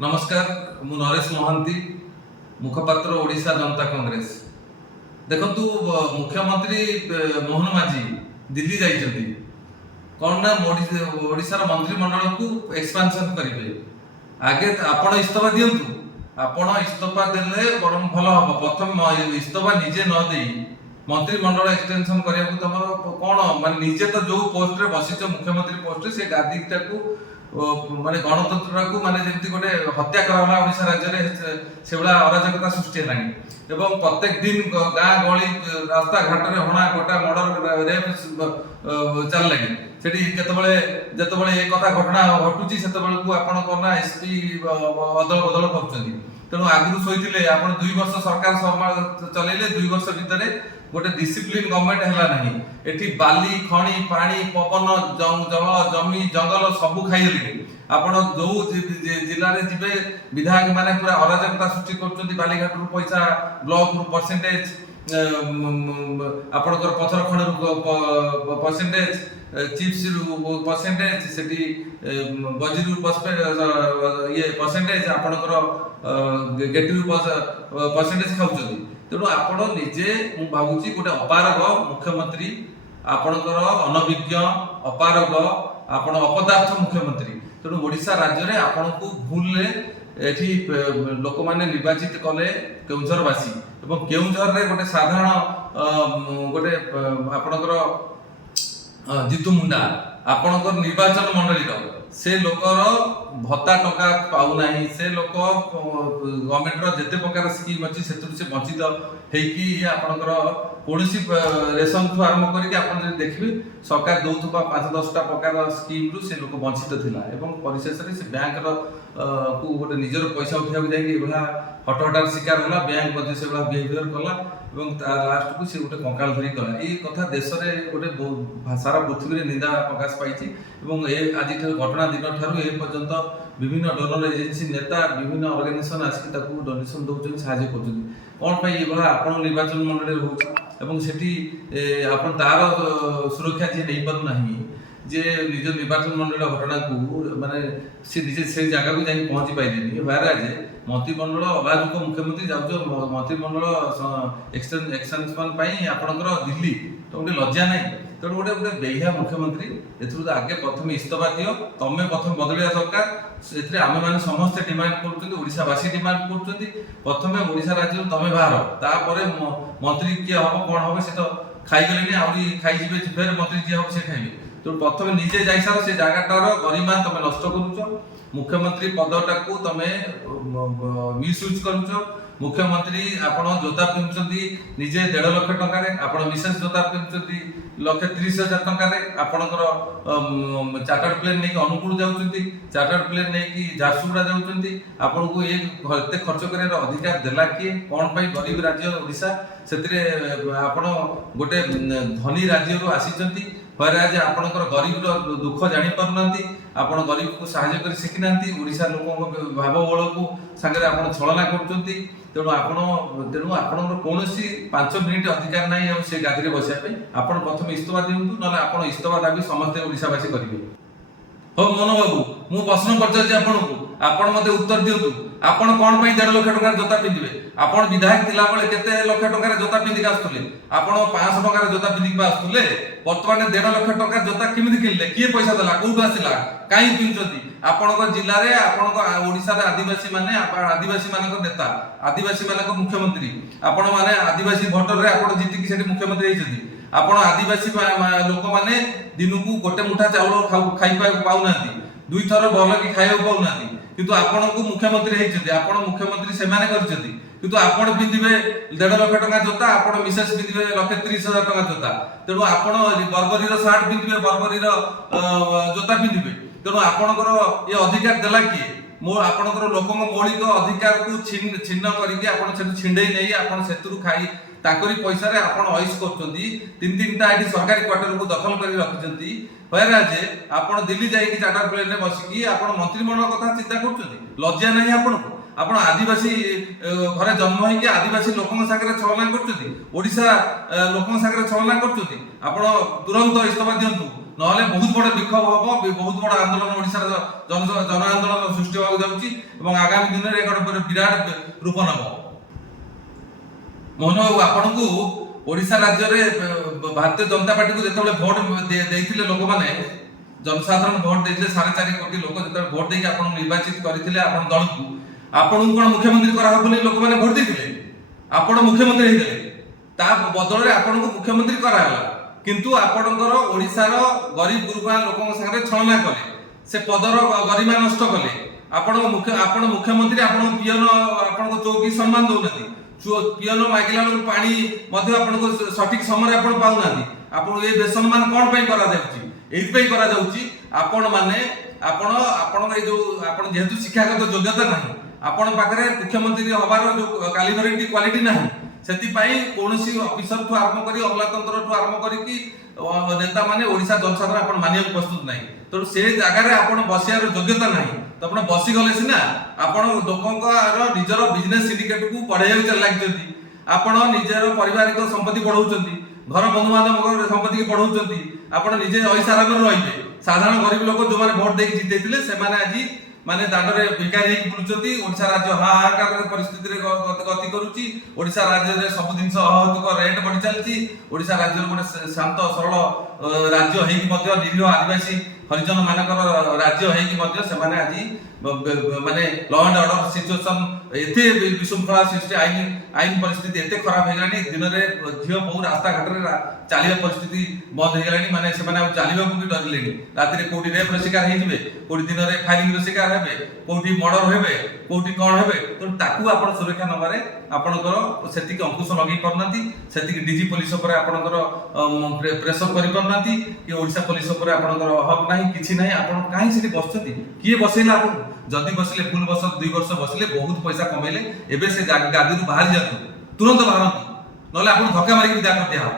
नमस्कार मु नरेश महांती मुखपात्र ओडिशा जनता कांग्रेस। देखंतु मुख्यमंत्री मोहन माझी दिल्ली जाइछन्ती कौन ना ओडिशा मंत्रिमंडल को एक्सपांशन करेंगे। आगे आपण इस्तीफा दिंतु, आपण इस्तीफा देले बरम भल हम। प्रथम इस्तीफा निजे न दे मंत्रिमंडल एक्सटेंशन करिया को तमर कौन माने निजे तो जो पोस्ट रे बसिच मुख्यमंत्री पोस्ट से गादीटा को माने गणतंत्र को माने जेमती गोटे हत्या कराला ओडिशा राज्य रे से बड़ा अराजकता सृष्टि हेलानी एवं प्रत्येक दिन गाँ गली रास्ता घाट रे हणा कटा मर्डर रेप चल लगे सेठी केतबेले जेतबेले ए कथा घटना घटुची सेतबेले को आपण कोना एसपी अदल बदल करछन्ती। तेणु आगु सोईथिले आपण 2 वर्ष सरकार चलेले 2 वर्ष भितरे गोटे डिसिप्लिन गवर्नमेंट हैला नहीं। एठी बाली खणी पानी पवन जल जमी जंगल सब खाइले आपण जो जिल्ला रे जिबे विधायक माने पूरा अराजकता सृष्टि करछन्ती। बालीघाट रु पैसा ब्लॉक रु परसेंटेज आपणकर पथर खण रु परसेंटेज चिप्स रु परसेंटेज सेठी बजी रु ये परसेंटेज आपणकर गेटी रु परसेंटेज खाउछन्ती। तेणु आपण निजे मु भाबुची गोटे अपारग मुख्यमंत्री आपणकर अनभिज्ञ अपारग आपण अपदार्थ मुख्यमंत्री। तेणु ओडिशा राज्य रे आपण को भूल ले एठी लोक माने निर्वाचित कले केउझरवासी एवं केउझर रे गोटे साधारण गोटे आपणकर जितु मुंडा आपणकर निर्वाचन मंडली रो से लोकर भत्ता टका पाउ नाही। से लोक गवर्नमेंट रो जेते प्रकार स्कीम अछि सेतु से वंचित हेकी आपणकर कोनोसी रेशन ठु आरंभ करिक आपण देखिबे सरकार दउथबा 5-10टा प्रकार स्कीम रु से लोक वंचित थिला एवं परिशेष रे से बैंक रो को गोटे निजर पैसा उठाबे जाई एबला हटहटार शिकार होला। बैंक मध्ये से बला बिहेवियर कला एवं लास्ट को से गोटे कंकाल धरी कला। ए कथा देश रे गोटे सारा पृथ्वी रे निंदा प्रकाश पाइछि एवं ए आजि घटना दिन ठारू ए पर्यंत विभिन्न डोनर एजेंसी नेता विभिन्न ऑर्गेनाइजेशन आसी ताकू डोनेशन दउछन सहायता करछन। कोन पई ए बला आपण निर्वाचन मंडली होछ एवं सेठी आपण तार सुरक्षा जे नै पारु नाही जे निज निर्वाचन मंडल घटना को माने से निजे से जगह को जाई पहुंची पाइलेनी। महाराज मंत्रिमंडल अबाजुक मुख्यमंत्री जाउजो मंत्रिमंडल एक्सटेंशन पाई आपणकर दिल्ली तो गोटे लज्जा नहीं। तेणु गोटे गोटे बेहिया मुख्यमंत्री एथुर आगे प्रथम इस्तीफा दियो तमे प्रथम बदलिया सरकार एथरे आमे माने समस्त डिमांड करछन्ती ओडिशावासी डिमांड करछन्ती प्रथमे ओडिशा राज्य तमे बाहर तापरे मंत्री के हबो कोन हबो से तो खाइ गेलेनी आउरी खाइ जिबे फेर मंत्री जे हबो से खाइबे। तो प्रथम निजे जाइसार से जगटार गरिमा तमे नष्ट करूछ। मुख्यमंत्री पदटा को तमे मिसयूज करूछ। मुख्यमंत्री आपण जोता पिंचंती निजे 1.5 लाख टका रे आपण मिसेस जोता पिंचंती 1,30,000 टका रे आपणकर चार्टर्ड प्लेन नै अनुकूल जाउचंती चार्टर्ड प्लेन नै कि झारसुगुड़ा जाउचंती। आपण को एते खर्च करे अधिकार देला कि कोन पई गरीब राज्य ओडिशा सेतरे आपण गोटे धनी राज्य रो आसीचंती आज आपणकर गरीब रो दुख जानि पारुनांती आपण गरीब को सहायता करी सिखि नांती ओडिशा लोक भाव बळ को संगे आपण छलना करचंती। तेणु आपणकर कोनोसी 5 मिनिट अधिकार नाही आ से गादी रे बसिया पे आपण प्रथम इस्तीफा दियंतु नले आपण इस्तीफा दाबी समस्त ओडिशावासी करिवे। हो मोहन बाबू मु प्रश्न करछि आपण मते उत्तर दियंतु आपण कोन पई 1.5 लाख टका जोता पिंदिबे। आपण विधायक तिला बळे केते लाख टका जोता पिंदिक आस्तुले आपण 500 टका जोता पिंदिक आस्तुले वर्तमान 1.5 लाख टका जोता किमिति किनले किए पैसा देला कोउठ आसिला काई पिंचती आपणक जिल्ला रे आपणक ओडिसा रे आदिवासी माने आदिवासी मानक नेता आदिवासी मानक मुख्यमंत्री आपण माने आदिवासी भोटर रे आपण जिति कि सेठी मुख्यमंत्री हेचती आपण आदिवासी लोक माने दिनुकु गोटे मुठा चाउल खाइ पाउ नांती 2 थर बोल कि खाइबा पाउ नांती किंतु आपण को मुख्यमंत्री हेचती आपण मुख्यमंत्री से माने करचती किंतु आपण पिंदिबे 1.5 लाख टका जोता आपण मिसेस पिंदिबे 1,30,000 टका जोता। तेणु आपण बर्बरी रो शर्ट पिंदिबे बर्बरी रो जोता पिंदिबे। तेणु आपणकर ये अधिकार देला किए मो आपणकर लोकक मौलिक अधिकार को छिन्न करिके आपण सेतु छिंडई नै आपण सेतुरु खाई ताकरी पैसा रे आपण ऑइस करचंती 3-3टा एठी सरकारी क्वार्टर को दखल करी रखचंती। जे आपण दिल्ली जाई कि चार्टर प्लेन रे बसिकी आपण मंत्रिमंडल कथा चिंता करचंती लज्जा नाही आपणको आपण आदिवासी घरे जन्म होइके आदिवासी लोकन सागरे छलना करचंती ओडिशा लोकन सागरे छलना करचंती। आपण तुरंत इस्तीफा दियंतु নহলে বহুত বড় বিক্ষোভ হব, বহুত বড় আন্দোলন ওড়িশার জন আন্দোলন সৃষ্টি হওয়া যাচ্ছে এবং আগামী দিনের একটা বিরাট রূপ নেব। মোহন বাবু আপনার ওড়িশা রাজ্যের ভারতীয় জনতা পার্টি যেতবে ভোট দিয়ে লোক মানে জনসাধারণ ভোট দিয়ে 4.5 কোটি লোক যেত ভোট দিয়ে আপনার নির্বাচিত করে আপনার দলକୁ আপনার কোণ মুখ্যমন্ত্রী করা হব বলে লোক মানে ভোট দিয়ে ଆପଣ ମୁଖ୍ୟମନ୍ତ୍ରୀ ହେଇଥିଲେ, ତା ବଦଳରେ ଆପଣଙ୍କୁ ମୁଖ୍ୟମନ୍ତ୍ରୀ କରାଗଲା, କିନ୍ତୁ ଆପଣଙ୍କର ଓଡ଼ିଶାର ଗରିବ ଗୁରୁବା ଲୋକଙ୍କ ସାଙ୍ଗରେ ଛଳନା କଲେ, ସେ ପଦର ଗରିମା ନଷ୍ଟ କଲେ। ଆପଣ ମୁଖ୍ୟମନ୍ତ୍ରୀ ଆପଣଙ୍କ ପିଅନ ଆପଣଙ୍କ ଚୌକି ସମ୍ମାନ ଦଉନାହାନ୍ତି, ପିଅନ ମାଗିଲା ବେଳକୁ ପାଣି ମଧ୍ୟ ଆପଣଙ୍କୁ ସଠିକ ସମୟରେ ଆପଣ ପାଉନାହାନ୍ତି। ଆପଣ ଏ ବେସମ୍ମାନ କ'ଣ ପାଇଁ କରାଯାଉଛି? ଏଇଥିପାଇଁ କରାଯାଉଛି ଆପଣ ଆପଣଙ୍କ ଏଇ ଯୋଉ ଆପଣ ଯେହେତୁ ଶିକ୍ଷାଗତ ଯୋଗ୍ୟତା ନାହିଁ, ଆପଣ ପାଖରେ ମୁଖ୍ୟମନ୍ତ୍ରୀ ହବାର ଯୋଉ କାଲିବରେଟି କ୍ୱାଲିଟି ନାହିଁ, ସେଥିପାଇଁ କୌଣସି ଅଫିସରଠୁ ଆରମ୍ଭ କରି ଅମଲାତନ୍ତ୍ରଠୁ ଆରମ୍ଭ କରିକି ନେତା ମାନେ ଓଡ଼ିଶା ଜନସାଧାରଣ ଆପଣ ମାନିବାକୁ ପ୍ରସ୍ତୁତ ନାହିଁ। ତେଣୁ ସେ ଜାଗାରେ ଆପଣ ବସିବାର ଯୋଗ୍ୟତା ନାହିଁ, ତ ଆପଣ ବସିଗଲେ ସିନା ଆପଣ ଲୋକଙ୍କର ନିଜର ବିଜନେସ୍ ସିଣ୍ଡିକେଟକୁ ବଢ଼େଇବାକୁ ଲାଗିଛନ୍ତି, ଆପଣ ନିଜର ପାରିବାରିକ ସମ୍ପତ୍ତି ବଢ଼ାଉଛନ୍ତି, ଘର ବନ୍ଧୁବାନ୍ଧବଙ୍କ ସମ୍ପତ୍ତିକି ବଢ଼ାଉଛନ୍ତି, ଆପଣ ନିଜେ ଐଶାରାମରେ ରହିବେ। ସାଧାରଣ ଗରିବ ଲୋକ ଯୋଉମାନେ ଭୋଟ ଦେଇକି ଜିତେଇଥିଲେ ସେମାନେ ଆଜି ମାନେ ଦାଣ୍ଡରେ ଭିକାରୀ ହେଇକି ବୁଲୁଛନ୍ତି। ଓଡ଼ିଶା ରାଜ୍ୟ ହାହାକାର ପରିସ୍ଥିତିରେ ଗତି କରୁଛି। ଓଡ଼ିଶା ରାଜ୍ୟରେ ସବୁ ଜିନିଷ ଅହୈତୁକ ରେଟ୍ ବଢି ଚାଲିଛି। ଓଡ଼ିଶା ରାଜ୍ୟର ଗୋଟେ ଶାନ୍ତ ସରଳ ରାଜ୍ୟ ହେଇକି ମଧ୍ୟ ନିରୀହ ଆଦିବାସୀ ହରିଜନ ମାନଙ୍କର ରାଜ୍ୟ ହେଇକି ମଧ୍ୟ ସେମାନେ ଆଜି ମାନେ ଲ ଆଣ୍ଡ ଅର୍ଡର ସିଚୁଏସନ ଏତେ ବିଶୃଙ୍ଖଳା ସୃଷ୍ଟି, ଆଇନ ପରିସ୍ଥିତି ଏତେ ଖରାପ ହେଇଗଲାଣି, ଦିନରେ ଝିଅ ବୋହୁ ରାସ୍ତାଘାଟରେ ଚାଲିବା ପରିସ୍ଥିତି ବନ୍ଦ ହେଇଗଲାଣି। ମାନେ ସେମାନେ ଆଉ ଚାଲିବାକୁ ବି ଡରିଲେଣି। ରାତିରେ କୋଉଠି ରେପ୍ର ଶିକାର ହେଇଯିବେ, କୋଉଠି ଦିନରେ ଫାୟାରିଂର ଶିକାର ହେବେ, କୋଉଠି ମର୍ଡର ହେବେ, କୋଉଠି କଣ ହେବେ। ତେଣୁ ତାକୁ ଆପଣ ସୁରକ୍ଷା ନେବାରେ ଆପଣଙ୍କର ସେତିକି ଅଙ୍କୁଶ ଲଗେଇ ପାରୁନାହାନ୍ତି, ସେତିକି ଡିଜି ପୋଲିସ ଉପରେ ଆପଣଙ୍କର ପ୍ରେସର କରିପାରୁନାହାନ୍ତି, କି ଓଡ଼ିଶା ପୋଲିସ ଉପରେ ଆପଣଙ୍କର ହକ୍ ନାହିଁ, କିଛି ନାହିଁ। ଆପଣ କାହିଁ ସେଠି ବସୁଛନ୍ତି? କିଏ ବସେଇଲା ଆପଣଙ୍କୁ? ଯଦି ବସିଲେ ଫୁଲ ବର୍ଷ 2 ବର୍ଷ ବସିଲେ ବହୁତ ପଇସା କମେଇଲେ, ଏବେ ସେ ଗାଦିରୁ ବାହାରି ଯାଆନ୍ତୁ, ତୁରନ୍ତ ବାହାରନ୍ତୁ, ନହେଲେ ଆପଣଙ୍କୁ ଧକ୍କା ମାରିକି ବିଦା କରିଦିଆ ହବ।